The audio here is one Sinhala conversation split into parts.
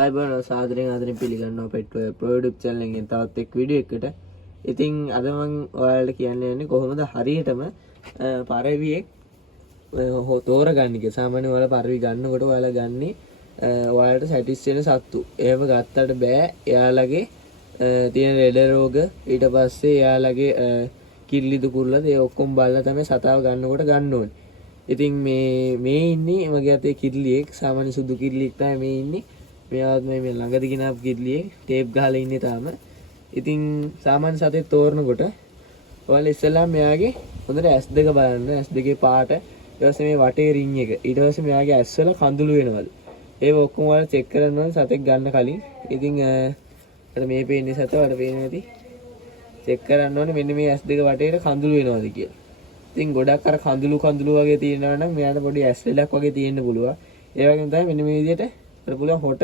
ආයබන සාදරයෙන් ආදරයෙන් පිළිගන්නවා පෙට්‍රෝ ප්‍රොඩක්ට් channel එකෙන් තවත් එක් වීඩියෝ එකකට. ඉතින් අද මම ඔයාලට කියන්න යන්නේ කොහොමද හරියටම පරවියෙක් තෝරගන්නේ කියලා. සාමාන්‍යයෙන් ඔයාලා පරවි ගන්නකොට ඔයාලා ගන්නේ ඔයාලට සැටිස් වෙන සත්තු. ඒව ගත්තට බෑ එයාලගේ තියෙන ලෙඩ රෝග ඊට පස්සේ එයාලගේ කිරිලිදු කුරුල්ලද ඒ ඔක්කොම බලලා තමයි සතාව ගන්නකොට ගන්න ඕනේ. ඉතින් මේ ඉන්නේ මගේ අතේ කිරිලියෙක්. සාමාන්‍ය සුදු කිරිලියෙක් තමයි මේ ඉන්නේ. මෙයාත් මේ ළඟදී ගෙනාපු කිරිලියේ ටේප් ගහලා ඉන්නේ තාම. ඉතින් සාමාන්‍ය සතේ තෝරනකොට ඔයාලා ඉස්සෙල්ලා මෙයාගේ හොඳට S2 බලන්න. S2 පාට ඊට පස්සේ මේ වටේ රින් එක. ඊට පස්සේ මෙයාගේ ඇස් වල කඳුළු වෙනවලු. ඒව ඔක්කොම ඔයාලා චෙක් කරන්න ඕනේ සතෙක් ගන්න කලින්. ඉතින් අර මේ පේන්නේ සත වල පේන්නේ නැති. චෙක් කරන්න ඕනේ මෙන්න මේ S2 වටේට කඳුළු වෙනවද කියලා. ඉතින් ගොඩක් අර කඳුළු වගේ තියෙනවා නම් මෙයාට පොඩි ඇස් ලෙලක් වගේ තියෙන්න පුළුවන්. ඒ වගේම තමයි මෙන්න මේ විදිහට අර පුළුවන් හොට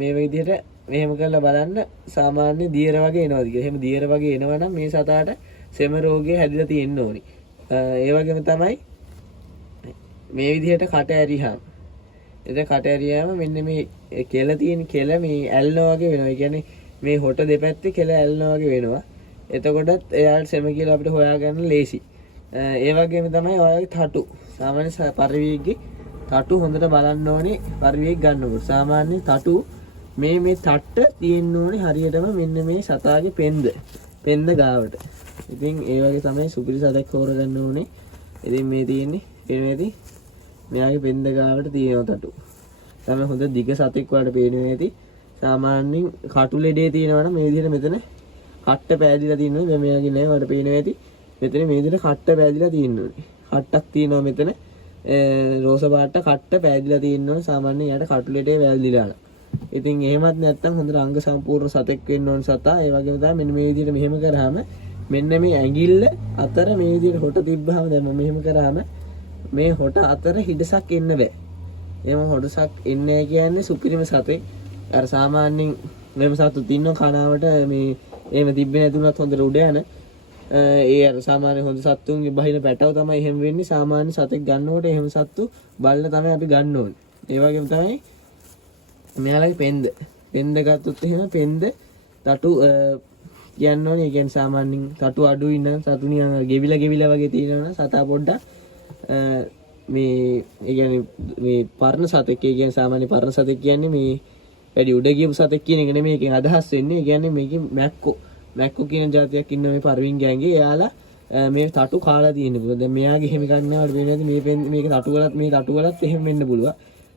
මේ විදිහට මෙහෙම කරලා බලන්න සාමාන්‍ය දියර වගේ එනවාද කියලා. එහෙම දියර වගේ එනවා නම් මේ සතාට සෙම රෝගය හැදිලා තියෙන්න ඕනි. ඒ වගේම තමයි මේ විදිහට කට ඇරිහම. එතන කට ඇරියාම මෙන්න මේ කෙල තියෙන කෙල මේ ඇල්නවා වගේ වෙනවා. ඒ කියන්නේ මේ හොට දෙපැත්තේ කෙල ඇල්නවා වගේ වෙනවා. එතකොටත් එයාට සෙම කියලා අපිට හොයාගන්න ලේසි. ඒ වගේම තමයි ඔයාලගේ තටු. සාමාන්‍ය පරිවියෙක්ගේ තටු හොඳට බලන්න ඕනේ පරිවියෙක් ගන්නකොට. සාමාන්‍ය තටු මේ තට්ට තියෙන්න ඕනේ හරියටම මෙන්න මේ සතාගේ පෙන්ද ගාවට. ඉතින් ඒ වගේ තමයි සුපිරි සතෙක් හොරගන්න ඕනේ. ඉතින් මේ තියෙන්නේ පේනවා මෙයාගේ පෙන්ද ගාවට තියෙන තටු. තමයි හොඳ දිග සතෙක් වලට පේනවා ඇති. සාමාන්‍යයෙන් කටු ලෙඩේ තියෙනවා නම් මේ විදිහට මෙතන කට්ට පෑදිලා තියෙනවා. මෙයාගේ නෑ වලට පේනවා ඇති. මෙතන මේ විදිහට කට්ට පෑදිලා තියෙනවා. කට්ටක් තියෙනවා මෙතන. රෝස පාට කට්ට පෑදිලා තියෙනවා. සාමාන්‍යයෙන් යාට කටුලෙටේ වැල්දිලා. ඉතින් එහෙමත් නැත්නම් හොඳට අංග සම්පූර්ණ සතෙක් වෙන්න ඕන සතා. ඒ වගේම තමයි මෙන්න මේ විදිහට මෙහෙම කරාම මෙන්න මේ ඇඟිල්ල අතර මේ විදිහට හොට තිබ්බහම දැන් මෙහෙම කරාම මේ හොට අතර හිඩසක් එන්න බෑ. එහෙම හොටසක් එන්නේ කියන්නේ සුපිරිම සතෙක්. අර සාමාන්‍යයෙන් මෙහෙම සතු තින්නෝ කනාවට මේ එහෙම තිබ්බේ නැතුණත් හොඳට උඩ යන ඒ අර සාමාන්‍ය හොඳ සත්තුන්ගේ බහින පැටව තමයි එහෙම වෙන්නේ. සාමාන්‍ය සතෙක් ගන්නකොට එහෙම සත්තු බලලා තමයි අපි ගන්න ඕනේ. ඒ වගේම තමයි මෙයාලගේ පෙන්ද ගත්තොත් එහෙම පෙන්ද තටු කියන්න ඕනේ. ඒ කියන්නේ සාමාන්‍යයෙන් තටු අඩුයි නම් සතු නිකන් ගෙවිලා වගේ තියෙනවනම් සතා පොඩ්ඩක් මේ ඒ කියන්නේ මේ පරණ සතෙක්. ඒ කියන්නේ සාමාන්‍ය පරණ සතෙක් කියන්නේ මේ වැඩි උඩ ගියපු සතෙක් කියන එක නෙමෙයි. ඒකෙන් අදහස් වෙන්නේ. ඒ කියන්නේ මේකේ මැක්කෝ කියන જાතියක් ඉන්න මේ පරවින් ගෑන්ගේ. එයාලා මේ තටු කාලා තියෙන්න පුළුවන්. දැන් මෙයාගේ එහෙම ගන්නවට වෙන්නේ නැති මේක තටු වලත් එහෙම වෙන්න පුළුවන්.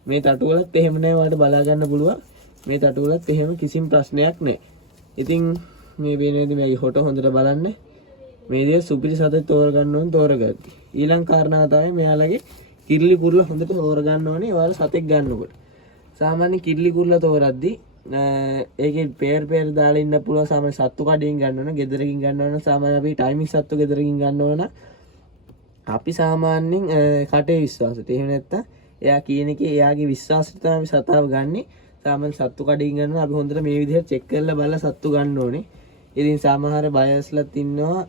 මේ තටු වලත් එහෙම නැහැ. ඔයාලට බලා ගන්න පුළුවන්. මේ තටු වලත් එහෙම කිසිම ප්‍රශ්නයක් නැහැ. ඉතින් මේ වෙනේදී මේ හොට හොඳට බලන්න. මේ දේ සුපිරි සතෙක් තෝරගන්න ඕනේ තෝරගන්න. ඊළඟ කාරණාව තමයි මෙයාලගේ කිරිලි කුරුල්ල හොඳට තෝරගන්න ඕනේ. ඔයාලා සතෙක් ගන්නකොට. සාමාන්‍ය කිරිලි කුරුල්ල තෝරද්දී ඒකේ පෙයර් දාලා ඉන්න පුළුවන්. සාමාන්‍ය සත්තු කඩේකින් ගන්න ඕන, ගෙදරකින් ගන්න ඕන. සාමාන්‍ය අපි ටයිමින් සත්තු ගෙදරකින් ගන්න ඕන. අපි සාමාන්‍යයෙන් කටේ විශ්වාසයට. එහෙම නැත්තම් එයා කියන එකේ එයාගේ විශ්වාසයට තමයි අපි සතාව ගන්නෙ. සාමාන්‍ය සත්තු කඩේකින් ගන්නවා අපි හොඳට මේ විදිහට චෙක් කරලා බලලා සත්තු ගන්න ඕනේ. ඉතින් සමහර බයස්ලත් ඉන්නවා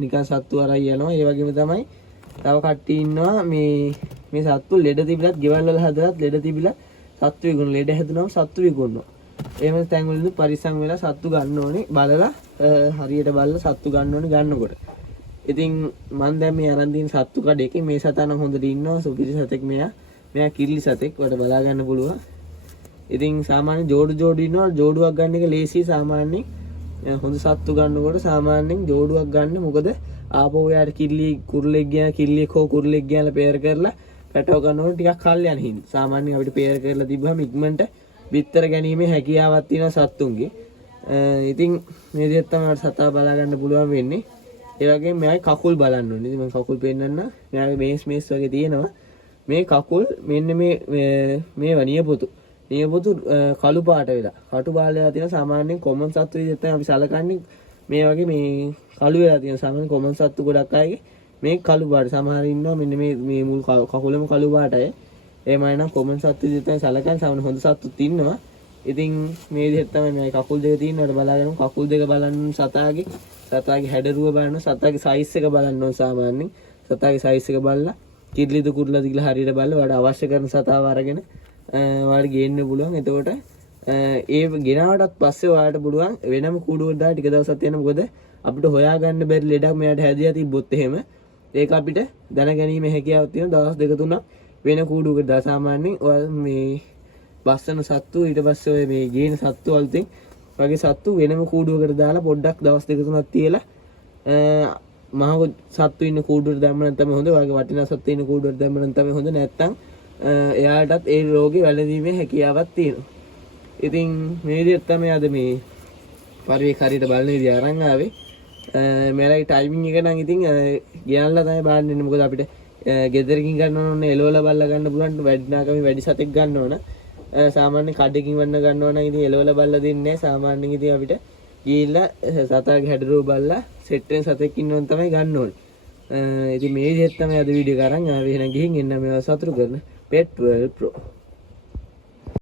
නිකන් සත්තු අරයි යනවා. ඒ වගේම තමයි තව කට්ටිය ඉන්නවා මේ සත්තු ලෙඩ තිබිලත් ගෙවල් වල හදලත් ලෙඩ තිබිලා සත්තු විකුණන ලෙඩ හැදුනම සත්තු විකුණනවා. එහෙම තැන් වලින් පරිස්සම් වෙලා සත්තු ගන්න ඕනේ. බලලා හරියට බලලා සත්තු ගන්න ඕනේ ගන්නකොට. ඉතින් මම දැන් මේ අරන් දින සත්තු කඩේකේ මේ සතා නම් හොඳට ඉන්නවා. සුපිරි සතෙක් මෙයා කිරිලි සතෙක්. ඔයාලට බලා ගන්න පුළුවන්. ඉතින් සාමාන්‍ය ජෝඩු ඉන්නවා. ජෝඩුවක් ගන්න එක ලේසි. සාමාන්‍යයෙන් හොඳ සත්තු ගන්නකොට සාමාන්‍යයෙන් ජෝඩුවක් ගන්න. මොකද ආපහු යාට කුරුල්ලෙක් ගියාලා පෙයර් කරලා පැටව ගන්නකොට ටිකක් කල් යන හින්දා සාමාන්‍යයෙන් අපිට පෙයර් කරලා තිබ්බම ඉක්මනට බිත්තර ගැනීමේ හැකියාවක් තියෙන සත්තුන්ගේ. ඉතින් මේ විදිහට තමයි සතා බලා ගන්න පුළුවන් වෙන්නේ. ඒ වගේම මෙයාගේ කකුල් බලන්න ඕනේ. ඉතින් මම කකුල් පෙන්නන්න. මෙයාගේ මේස් වගේ තියෙනවා. මේ කකුල් මෙන්න මේ නියපොතු කළු පාට වෙලා කටු බාලලා තියෙන සාමාන්‍යයෙන් කොමන් සත්තු විදිහට තමයි අපි සලකන්නේ. මේ වගේ මේ කළු වෙලා තියෙන සාමාන්‍ය කොමන් සත්තු ගොඩක් අයගේ මේ කළු පාට. සමහර ඉන්නවා මෙන්න මේ මුල් කකුලම කළු පාටයි. එහෙමයි නම් කොමන් සත්තු විදිහට තමයි සලකන්නේ. සාමාන්‍ය හොඳ සත්තුත් ඉන්නවා. ඉතින් මේ විදිහට තමයි මේ කකුල් දෙක තියෙනවට බලාගෙන කකුල් දෙක බලන්න සතාගේ හැඩරුව බලන්න සතාගේ සයිස් එක බලන්න ඕන. සාමාන්‍යයෙන් සතාගේ සයිස් එක බලලා කිරිලිද කුරුල්ලද කියලා හරියට බලලා වඩා අවශ්‍ය කරන සතාව අරගෙන ඔයාලට ගේන්න පුළුවන්. එතකොට ඒ ගෙනාවටත් පස්සේ ඔයාලට පුළුවන් වෙනම කූඩුවකට දාලා ටික දවසක් යන මොකද අපිට හොයාගන්න බැරි ලෙඩක් මෙයාට හැදියා තිබ්බොත් එහෙම ඒක අපිට දැනගැනීම හැකියාවක් තියෙන දවස් දෙක තුනක් වෙන කූඩුවකට දාලා සාමාන්‍යයෙන් ඔයාලා මේ බස්සන සත්තු ඊට පස්සේ ඔය මේ ගේන සත්තු අලුතින් වගේ සත්තු වෙනම කූඩුවකට දාලා පොඩ්ඩක් දවස් දෙක තුනක් තියලා මහ සත්තු ඉන්න කූඩුවට දැම්ම නම් තමයි හොඳ. ඔයගේ වටිනා සත්තු ඉන්න කූඩුවට දැම්ම නම් තමයි හොඳ. නැත්තම් එයාටත් ඒ රෝගේ වැළඳීමේ හැකියාවක් තියෙනවා. ඉතින් මේ විදිහට තමයි අද මේ පරිවේක හරියට බලන විදිය අරන් ආවේ. මෙයාලගේ ටයිමින් එක නම් ඉතින් ගෙනල්ලා තමයි බාන්න ඉන්නේ. මොකද අපිට ගෙදරකින් ගන්න ඕන එලවලා බලලා ගන්න පුළුවන් වැඩිනාකම වැඩි සතෙක් ගන්න ඕන. සාමාන්‍ය කඩකින් වන්න ගන්න ඕන ඉතින් එලවලා බලලා දෙන්නේ නැහැ. සාමාන්‍යයෙන් ඉතින් අපිට ගිහිල්ලා සතාගේ හැඩරුව බලලා සෙට් වෙන සතෙක් ඉන්නවන් තමයි ගන්න ඕනේ. ඉතින් මේ විදිහට තමයි අද වීඩියෝ එක අරන් ආවේ. එහෙනම් ගිහින් එන්න මේවා සතුරු කරන Pet World Pro